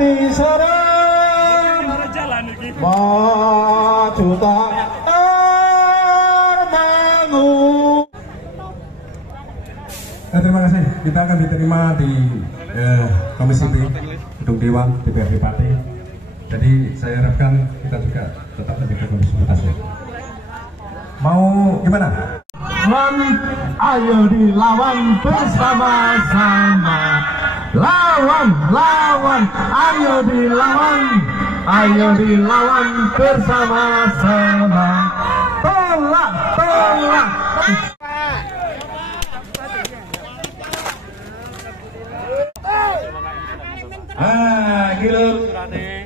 di serang majuta Armangu. Terima kasih. Kita akan diterima di Komisi B Gedung Dewan DPRD Pati. Jadi saya harapkan kita juga tetap menjaga kondisivitas ya. Mau gimana? Ayo dilawan bersama-sama. Lawan, ayo dilawan bersama-sama. Tolak. Gitu.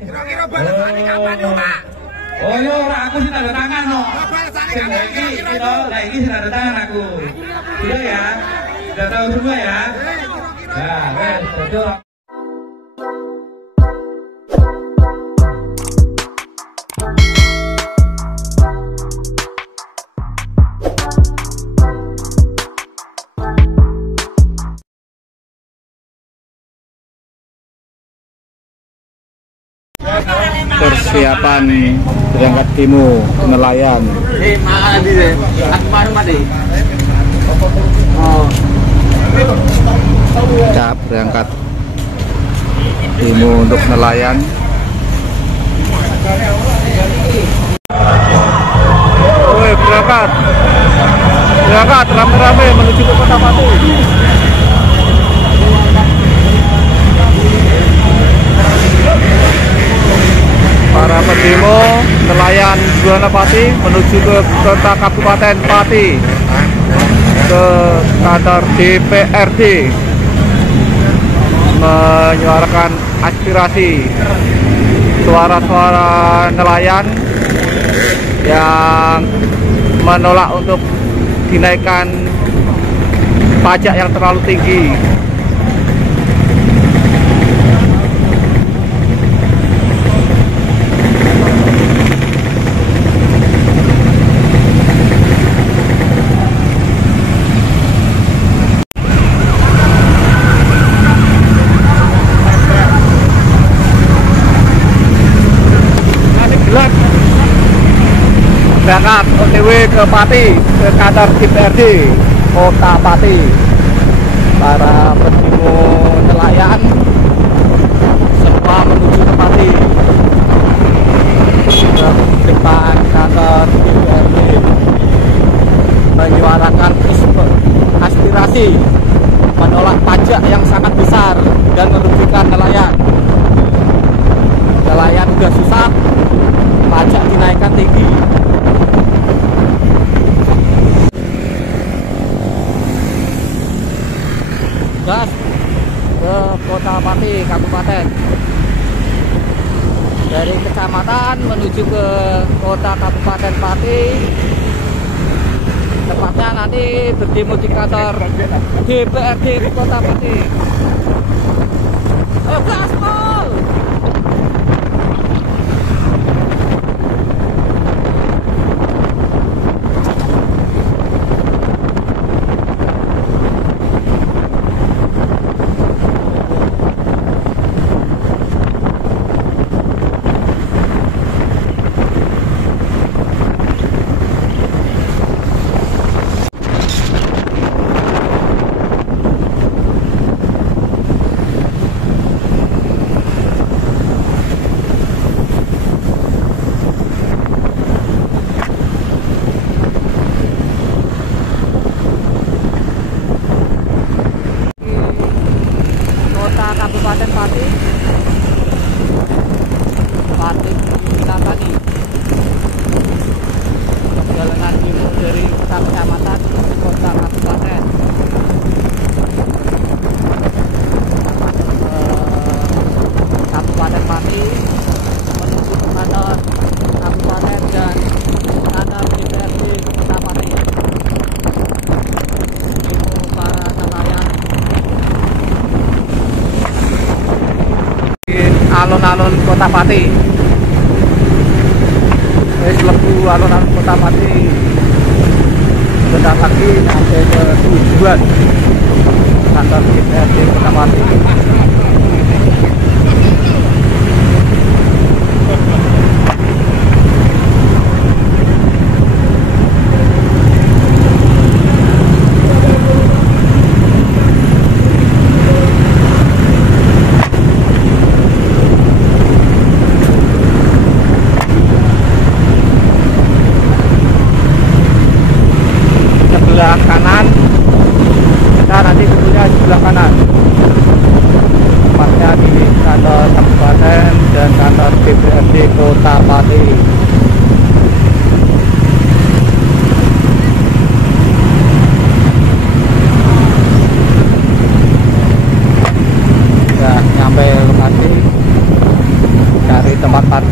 Kira-kira balasannya kapan yuk, Pak? Oh iya, aku sih tanda tangan no. Iki tanda tangan aku. Sudah ya, sudah tahu semua ya. Ya, wes, betul. Persiapan berangkat demo nelayan. Siap berangkat demo untuk nelayan. Berangkat rame-rame menuju ke Kota Pati. Para pendemo nelayan Juwana Pati menuju ke kota Kabupaten Pati, ke kantor DPRD, menyuarakan aspirasi suara-suara nelayan yang menolak untuk dinaikkan pajak yang terlalu tinggi. Berangkat OTW ke Pati, ke kantor DPRD Kota Pati. Para pendemo nelayan semua menuju ke Pati, ke depan kantor DPRD, menyuarakan aspirasi menolak pajak yang sangat besar dan merugikan nelayan. Nelayan udah susah, pajak dinaikkan tinggi. Gas ke Kota Pati, Kabupaten. Dari kecamatan menuju ke Kota Kabupaten Pati. Tepatnya nanti berdemo di kantor DPRD Kota Pati. Ayo gaspol! Kabupaten Pati, Tani. Perjalanan demo dari kota kecamatan ke kota kabupaten. Kabupaten Pati menuju ke kantor kabupaten dan kantor DPRD Kota Pati. Demo para nelayan alun-alun Kota Pati. Wis lebu alun-alun Kota Pati. Bentar lagi sampai ke tujuan kantor DPRD Kota Pati.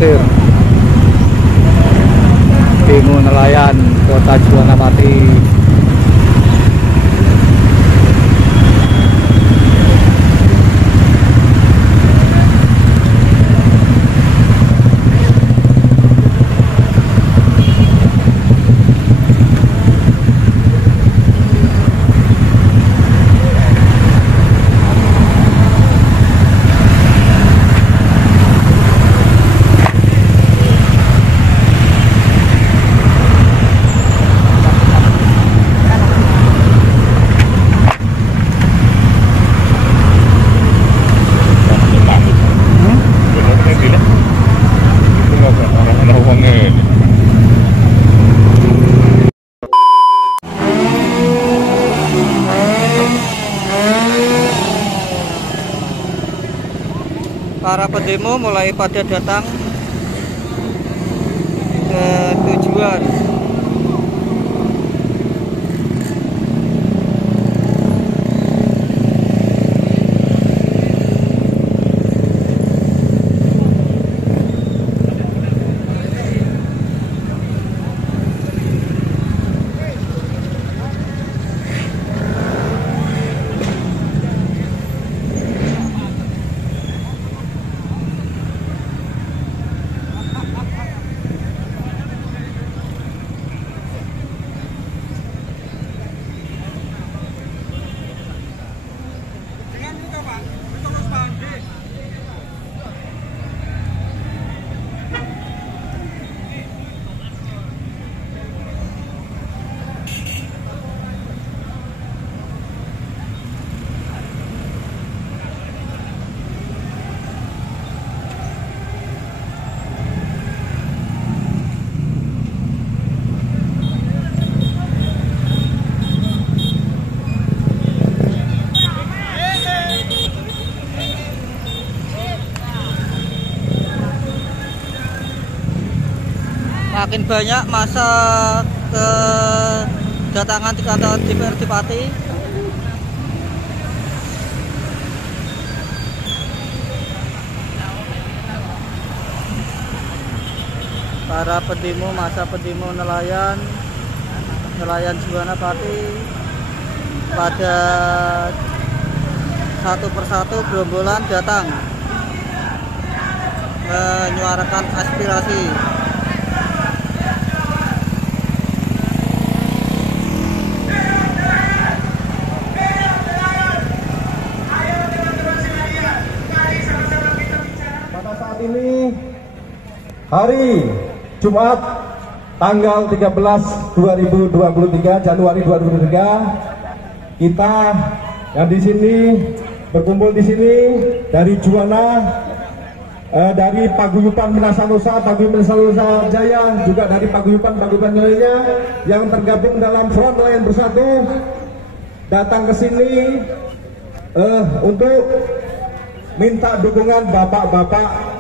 parkir demo nelayan Kota Juwana Pati. Para pendemo mulai pada datang ke tujuan. Makin banyak masa kedatangan di kantor DPRD Pati. Para pendemo, masa pendemo nelayan Juwana Pati pada satu persatu gerombolan datang menyuarakan aspirasi. Ini hari Jumat tanggal 13 2023 Januari 2023 kita yang di sini berkumpul di sini dari Juwana, dari Paguyuban Minasanusa, Paguyuban Minasanusa Jaya, juga dari Paguyuban lainnya yang tergabung dalam Front Nelayan Bersatu datang ke sini untuk minta dukungan bapak-bapak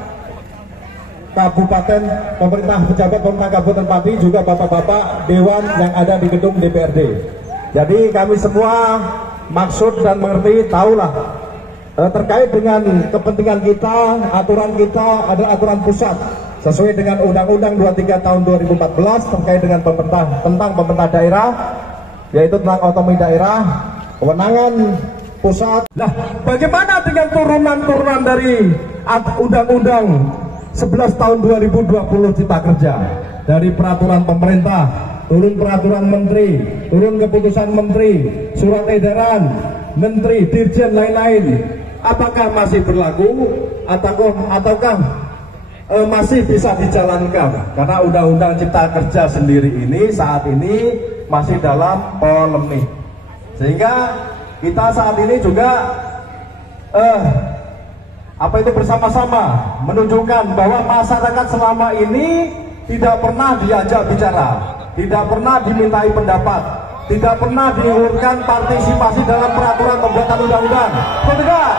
Kabupaten, pemerintah, pejabat pemerintah Kabupaten Pati, juga bapak-bapak dewan yang ada di gedung DPRD. Jadi kami semua maksud dan mengerti, tahulah terkait dengan kepentingan kita, aturan kita adalah aturan pusat sesuai dengan Undang-Undang 23 tahun 2014 terkait dengan pemerintah, tentang pemerintah daerah, yaitu tentang otonomi daerah, kewenangan pusat. Nah, bagaimana dengan turunan-turunan dari Undang-Undang 11 tahun 2020 Cipta Kerja, dari peraturan pemerintah, turun peraturan menteri, turun keputusan menteri, surat edaran menteri, dirjen, lain-lain, apakah masih berlaku ataukah masih bisa dijalankan? Karena Undang-Undang Cipta Kerja sendiri ini saat ini masih dalam polemik, sehingga kita saat ini juga bersama-sama menunjukkan bahwa masyarakat selama ini tidak pernah diajak bicara, tidak pernah dimintai pendapat, tidak pernah diulurkan partisipasi dalam peraturan pembuatan undang-undang. Tidak.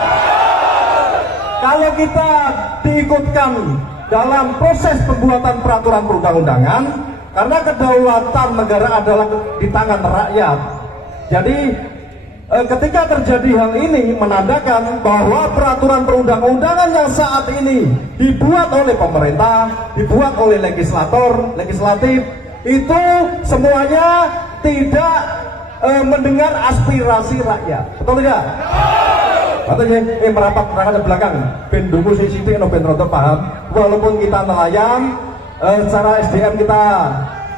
Kalau kita diikutkan dalam proses pembuatan peraturan perundang-undangan, karena kedaulatan negara adalah di tangan rakyat. Jadi ketika terjadi hal ini menandakan bahwa peraturan perundang-undangan yang saat ini dibuat oleh pemerintah, dibuat oleh legislatif, itu semuanya tidak mendengar aspirasi rakyat. Betul tidak? Katanya merapat ke belakang, ben dungu sisi no ben rodo paham. Walaupun kita nelayan, secara SDM kita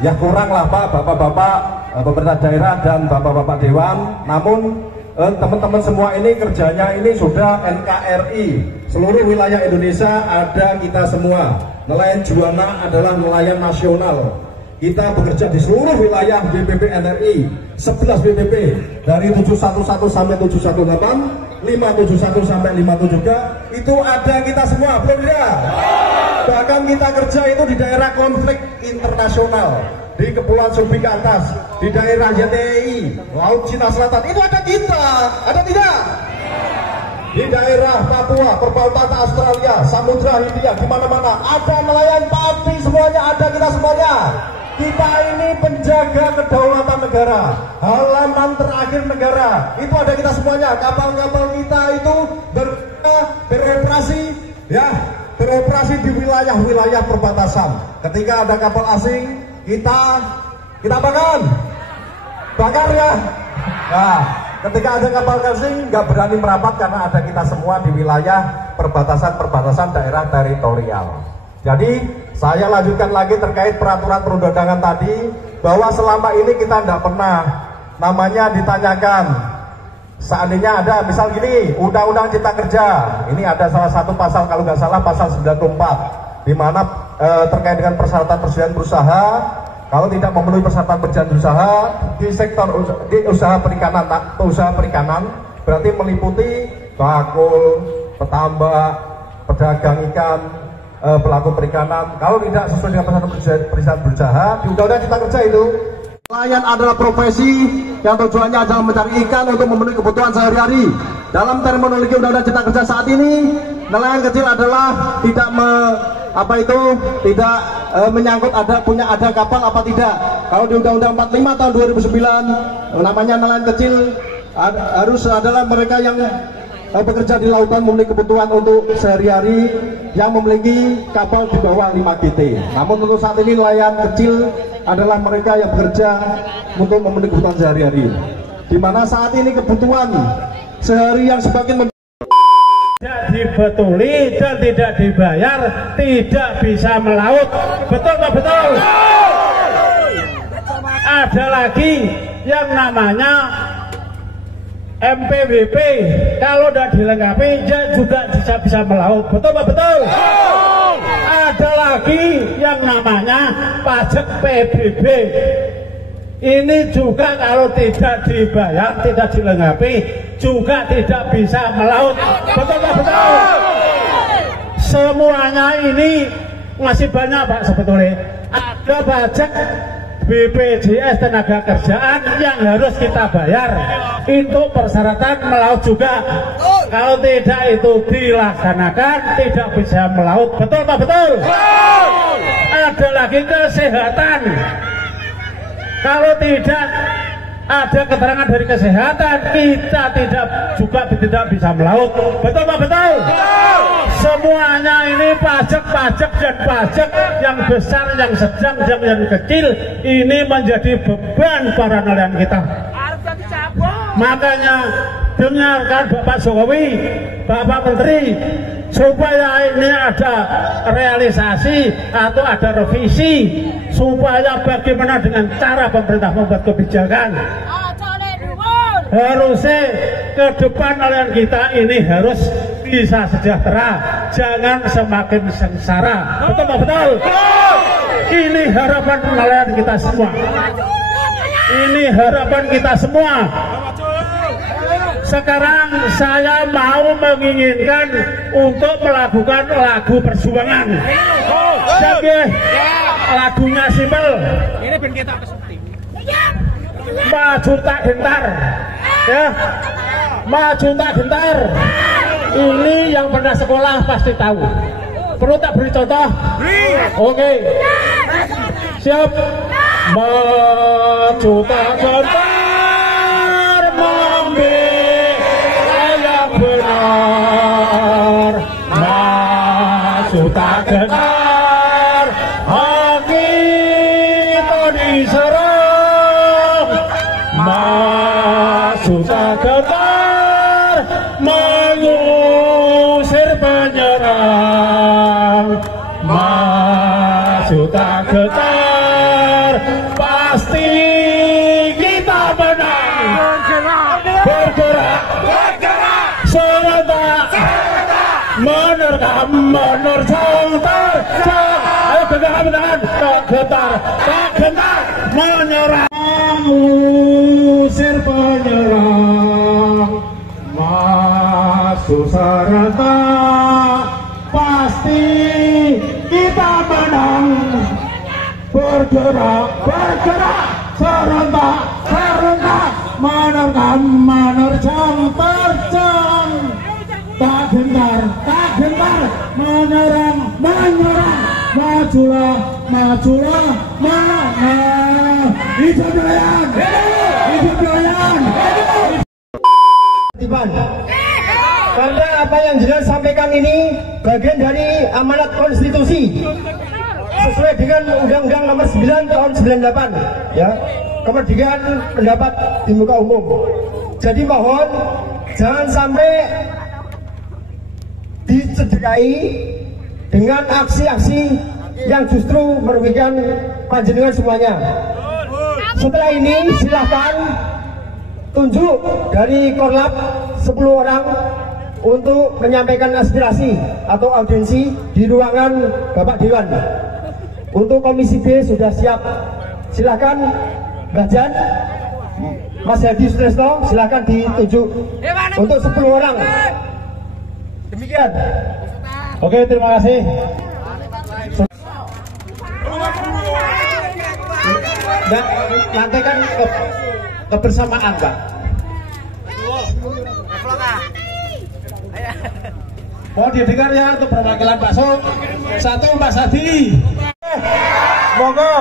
ya kurang lah Pak, bapak-bapak pemerintah daerah dan bapak-bapak dewan. Namun teman-teman semua ini kerjanya ini sudah NKRI. Seluruh wilayah Indonesia ada kita semua. Nelayan Juwana adalah nelayan nasional. Kita bekerja di seluruh wilayah BPP NRI, 11 BPP dari 711 sampai 718, 571 sampai 573 itu ada kita semua, belum tidak? Bahkan kita kerja itu di daerah konflik internasional, di Kepulauan Subi ke atas, di daerah YTI, Laut Cina Selatan itu ada kita, ada tidak? Di daerah Papua, perbatasan Australia, Samudra Hindia, di mana-mana ada nelayan padi, semuanya ada kita semuanya. Kita ini penjaga kedaulatan negara, halaman terakhir negara, itu ada kita semuanya. Kapal-kapal kita itu beroperasi, ya, beroperasi di wilayah-wilayah perbatasan. Ketika ada kapal asing, kita bakar ya. Nah, ketika ada kapal asing nggak berani merapat karena ada kita semua di wilayah perbatasan daerah teritorial. Jadi saya lanjutkan lagi terkait peraturan perundang-undangan tadi, bahwa selama ini kita tidak pernah namanya ditanyakan. Seandainya ada misal gini, Undang-Undang Cipta Kerja, ini ada salah satu pasal kalau nggak salah pasal 94, di mana terkait dengan persyaratan persetujuan berusaha, kalau tidak memenuhi persyaratan persetujuan berusaha di sektor di usaha perikanan berarti meliputi bakul, petambak, pedagang ikan, pelaku perikanan. Kalau tidak sesuai dengan persyaratan berusaha di Undang-Undang Cipta Kerja itu, nelayan adalah profesi yang tujuannya adalah mencari ikan untuk memenuhi kebutuhan sehari-hari. Dalam terminologi Undang-Undang Cipta Kerja saat ini, nelayan kecil adalah tidak menyangkut ada kapal apa tidak. Kalau di Undang-Undang 45 tahun 2009 namanya nelayan kecil harus adalah mereka yang bekerja di lautan memenuhi kebutuhan untuk sehari-hari yang memiliki kapal di bawah 5 GT. Namun untuk saat ini nelayan kecil adalah mereka yang bekerja untuk memenuhi kebutuhan sehari-hari, di mana saat ini kebutuhan sehari yang semakin tidak dibetuli dan tidak dibayar, tidak bisa melaut. Betul Pak? Betul. Ada lagi yang namanya MPWP, kalau tidak dilengkapi juga bisa melaut. Betul Pak? Betul. Ada lagi yang namanya pajak PBB, ini juga kalau tidak dibayar, tidak dilengkapi juga tidak bisa melaut. Betul Pak? Betul. Semuanya ini masih banyak Pak sebetulnya. Ada pajak BPJS tenaga kerjaan yang harus kita bayar, itu persyaratan melaut juga. Kalau tidak itu dilaksanakan tidak bisa melaut. Betul Pak? Betul. Ada lagi kesehatan, kalau tidak ada keterangan dari kesehatan kita tidak bisa melaut. Betul Pak? Betul. Semuanya ini pajak dan pajak yang besar, yang sedang, yang kecil, ini menjadi beban para nelayan kita. Makanya dengarkan Bapak Jokowi, Bapak Menteri, supaya ini ada realisasi atau ada revisi, supaya bagaimana dengan cara pemerintah membuat kebijakan. Harusnya ke depan nelayan kita ini harus bisa sejahtera, jangan semakin sengsara. Betul Pak? Betul. Ini harapan nelayan kita semua. Ini harapan kita semua. Sekarang saya mau menginginkan untuk melakukan lagu perjuangan. Jadi lagunya simpel. Ini ben kita kesepi. Maju tak gentar, ya. Maju tak gentar. Ini yang pernah sekolah pasti tahu. Perlu tak beri contoh? Oke. Siap. Maju tak gentar, membela maju tak gentar, kita diserang, maju tak gentar, mengusir penyerang, maju tak gentar, pasti kita menang. Bergerak, serentak, menerkam, menerjang, terjang. Ayo genggam tangan, tak gentar, menyerang, mengusir penyerang, masuk serentak, pasti kita menang. Bergerak, serentak, menerkam, menerjang, terjang. Tak gentar, menyerang, majulah, mana. Hidup Nelayan, Karena apa yang jelas sampaikan ini bagian dari amanat konstitusi sesuai dengan Undang-Undang Nomor 9 Tahun 98, ya, kemerdekaan pendapat di muka umum. Jadi mohon jangan sampai dicederai dengan aksi-aksi yang justru merugikan panjenengan semuanya. Setelah ini silahkan tunjuk dari Korlap 10 orang untuk menyampaikan aspirasi atau audiensi di ruangan Bapak Dewan. Untuk Komisi B sudah siap. Silahkan Mbak Jan, Mas Hadi Sutresno, silahkan ditunjuk untuk 10 orang. Demikian. Oke, terima kasih. Nanti kan kebersamaan, Pak. Mau didengar ya untuk perwakilan Pak Sok. 1 Mas Hadi. Monggo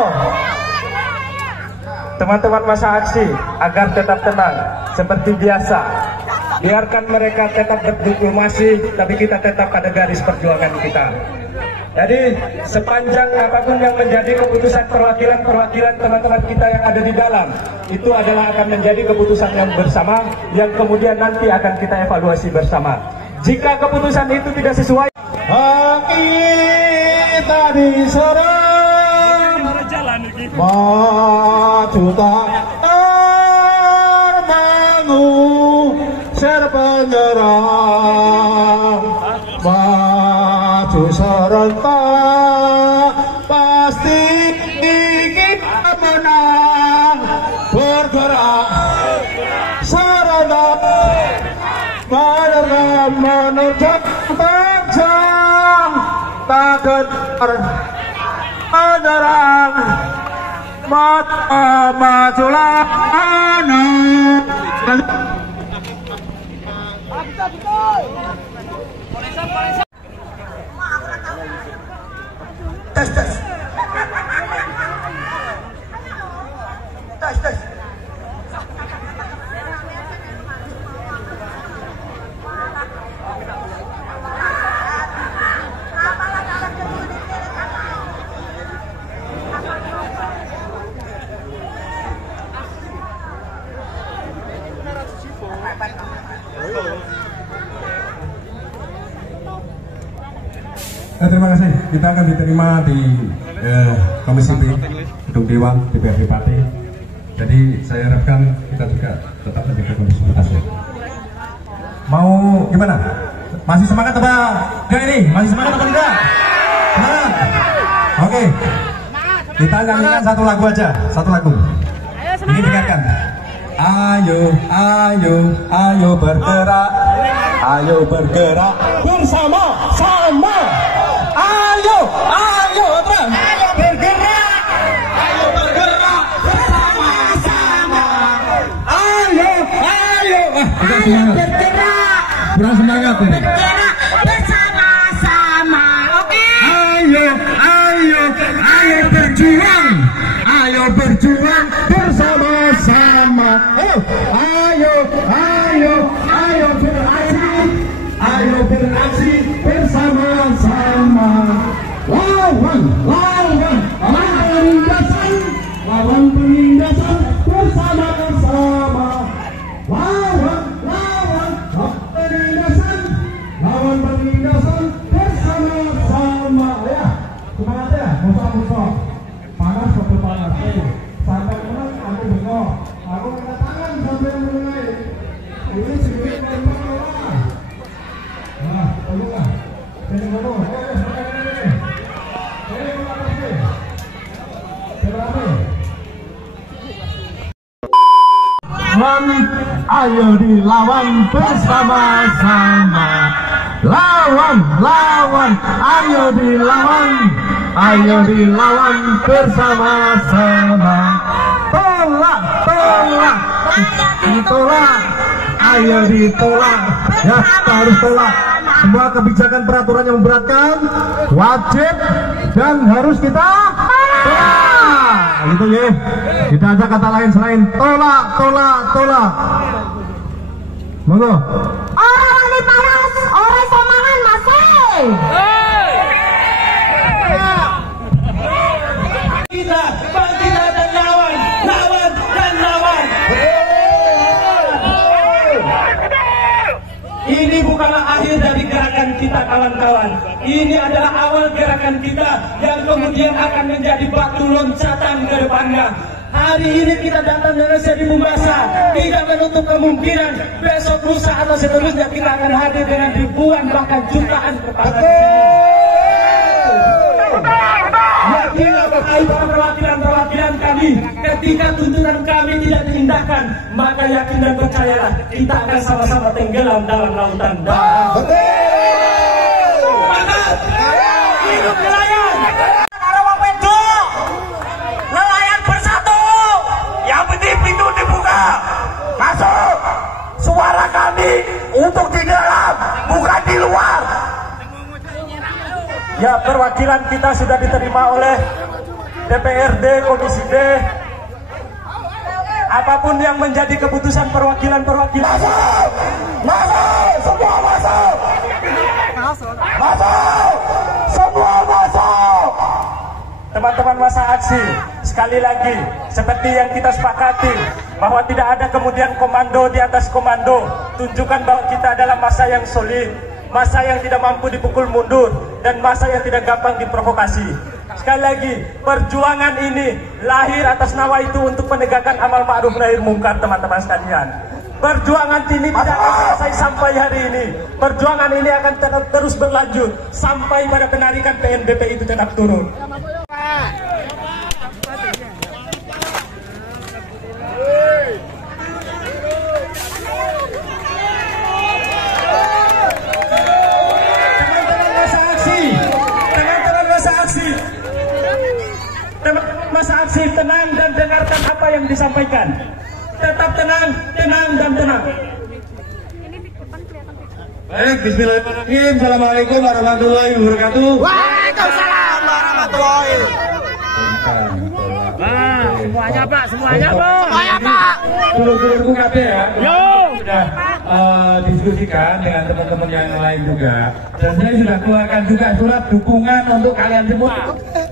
teman-teman masa aksi agar tetap tenang seperti biasa. Biarkan mereka tetap berdiplomasi, tapi kita tetap pada garis perjuangan kita. Jadi sepanjang apapun yang menjadi keputusan perwakilan teman-teman kita yang ada di dalam, itu adalah akan menjadi keputusan yang bersama, yang kemudian nanti akan kita evaluasi bersama. Jika keputusan itu tidak sesuai, kita diserang, maju tak mengusir penyerang, maju serentak, pasti kita menang. Bergerak serentak, menerjang, terjang, tak gentar, menyerang, majulah, Tes. Terima kasih. Kita akan diterima di Komisi B, Gedung Dewan, DPRD Pati. Jadi saya harapkan kita juga tetap menjaga kondisivitas. Mau gimana? Masih semangat apa enggak ini? Masih semangat apa enggak? Semangat. Oke. Kita nyanyikan satu lagu aja, satu lagu. Ini dengarkan. Ayo bergerak. Ayo bergerak bersama-sama. Ayo terus. Ayo bergerak bersama-sama. Ayo bergerak. Kurang semangat ini. Bergerak bersama-sama. Oke. Ayo berjuang. Ayo berjuang bersama-sama. Ayo beraksi bersama-sama. penindasan bersama-sama. Lawan penindasan bersama-sama. Ya, semangat ya, musuh-musuh. Panas betul panas. Sampai menang, aku bengok. Aku angkat tangan sampai mulai. Ini sedikit memang lah. Nah, tunggu lah. Ini ngomong. Ayo dilawan bersama-sama. Lawan, ayo dilawan bersama-sama. Tolak, ditolak, ayo ditolak. Ya, kita harus tolak semua kebijakan peraturan yang memberatkan, wajib dan harus kita tolak. Gitu ya. Tidak ada kata lain selain tolak. Monggo. Orang ini panas, orang semangat masih. Kita bangkit dan lawan. Ini bukanlah akhir dari gerakan kita, kawan-kawan. Ini adalah awal gerakan kita yang kemudian akan menjadi batu loncatan ke depannya. Hari ini kita datang dengan 1000 massa, tidak menutup kemungkinan besok, lusa atau seterusnya kita akan hadir dengan ribuan bahkan jutaan kepala. Yakinlah bahwa perwakilan kami, ketika tuntutan kami tidak diindahkan, maka yakin dan percayalah kita akan sama-sama tenggelam dalam lautan darah. Semangat! Hidup nelayan! Nelayan bersatu! Yang penting pintu dibuka! Masuk! Suara kami untuk di dalam, bukan di luar! Ya, perwakilan kita sudah diterima oleh DPRD, Komisi D. Apapun yang menjadi keputusan perwakilan-perwakilan. Masuk! Semua masuk! Masuk! Semua masuk! Teman-teman masa aksi, sekali lagi, seperti yang kita sepakati, bahwa tidak ada kemudian komando di atas komando. Tunjukkan bahwa kita adalah masa yang solid, masa yang tidak mampu dipukul mundur, dan masa yang tidak gampang diprovokasi. Sekali lagi, perjuangan ini lahir atas nama itu untuk menegakkan amal ma'ruf nahi mungkar, teman-teman sekalian. Perjuangan ini tidak akan selesai sampai hari ini. Perjuangan ini akan tetap terus berlanjut sampai pada penarikan PNBP itu tetap turun. Masa aksi, tenang dan dengarkan apa yang disampaikan. Tetap tenang dan tenang. Baik, bismillahirrahmanirrahim. Assalamualaikum warahmatullahi wabarakatuh. Waalaikumsalam warahmatullahi wabarakatuh. Semuanya Pak, semuanya Pak. Dulur-dulurku kabeh ya. Yo. Sudah diskusikan dengan teman-teman yang lain juga. Dan saya sudah keluarkan juga surat dukungan untuk kalian semua.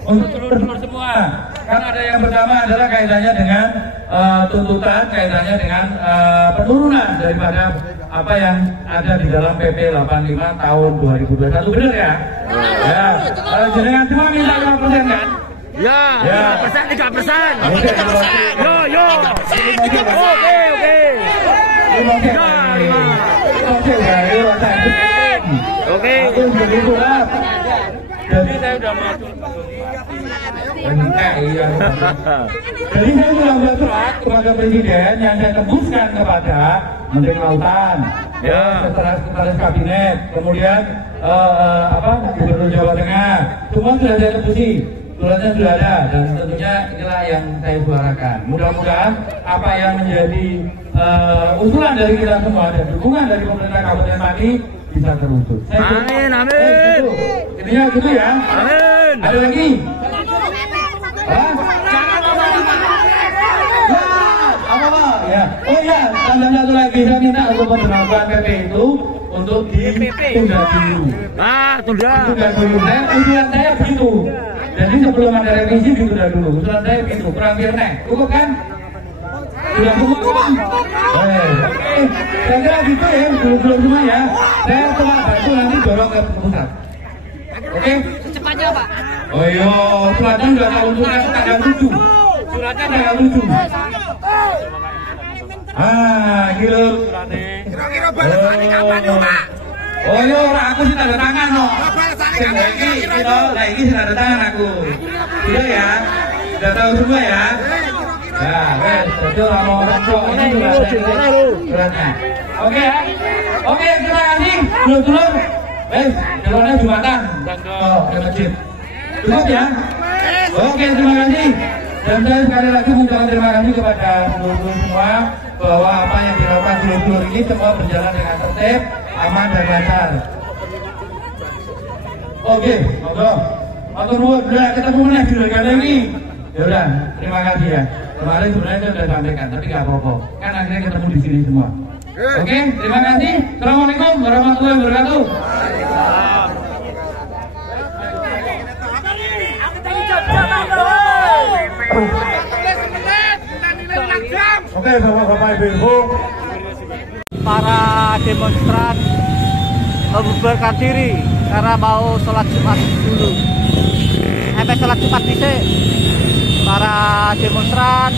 Untuk dulur-dulur semua. Karena ada yang pertama adalah kaitannya dengan tuntutan, kaitannya dengan penurunan daripada apa yang ada di dalam PP 85 tahun 2021, benar ya? Ya. Jenengan semua minta 5% kan? Ya, 3%. Yo. Oke. Jadi saya sudah masuk. Jadi saya sudah membuat surat kepada Presiden yang saya tembuskan kepada Menteri Kelautan, Sekretaris Kabinet, kemudian Gubernur Jawa Tengah, semua sudah saya tembusi. Suratnya sudah ada dan tentunya inilah yang saya suarakan. Mudah-mudahan apa yang menjadi usulan dari kita semua dan dukungan dari pemerintah Kabupaten Pati bisa terwujud. Amin. Intinya gitu ya. Amin. Ada lagi? Ya. Oh iya, tambah satu lagi, saya minta untuk memperlakukan PP itu untuk ditunda dulu. Tunda Dulu. Usulan saya begitu. Jadi sebelum ada revisi ditunda dulu. Usulan saya begitu. Kurang firne. Cukup kan? Sudah cukup kan? Oke. Saya kira gitu ya. Belum semua ya. Saya coba bantu nanti dorong ke pusat. Oke? Secepatnya Pak. Oh iya, suratnya udah tahu suratnya tanggal 7. Suratnya tanggal 7. Gitu. Kira-kira balasannya kapan nih Pak? Oh iya, aku sih tanda tangan no. Nah ini sih tanda tangan aku. Sudah ya, sudah tahu semua ya. Ya, wes, betul sama orang tua ini suratnya. Oke ya, oke terima kasih. Dulur-dulur, wes, jalannya Jumatan ke masjid. Cukup ya. Oke terima kasih. Dan saya sekali lagi mengucapkan terima kasih kepada seluruh semua bahwa apa yang dilakukan dulur-dulur ini semua berjalan dengan tertib, aman dan lancar. Oke, ngobrol. Matur nuwun, udah ketemu meneh di kali ini. Ya udah, terima kasih ya. Kemarin sebenarnya saya sudah sampaikan, tapi nggak apa-apa. Kan akhirnya ketemu di sini semua. Oke, terima kasih. Assalamualaikum warahmatullahi wabarakatuh. Oke, Bapak Ibu. para demonstran membubarkan diri karena mau sholat Jumat dulu. Sampai sholat Jumat dhisik, para demonstran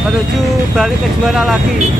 menuju balik ke Juwana lagi.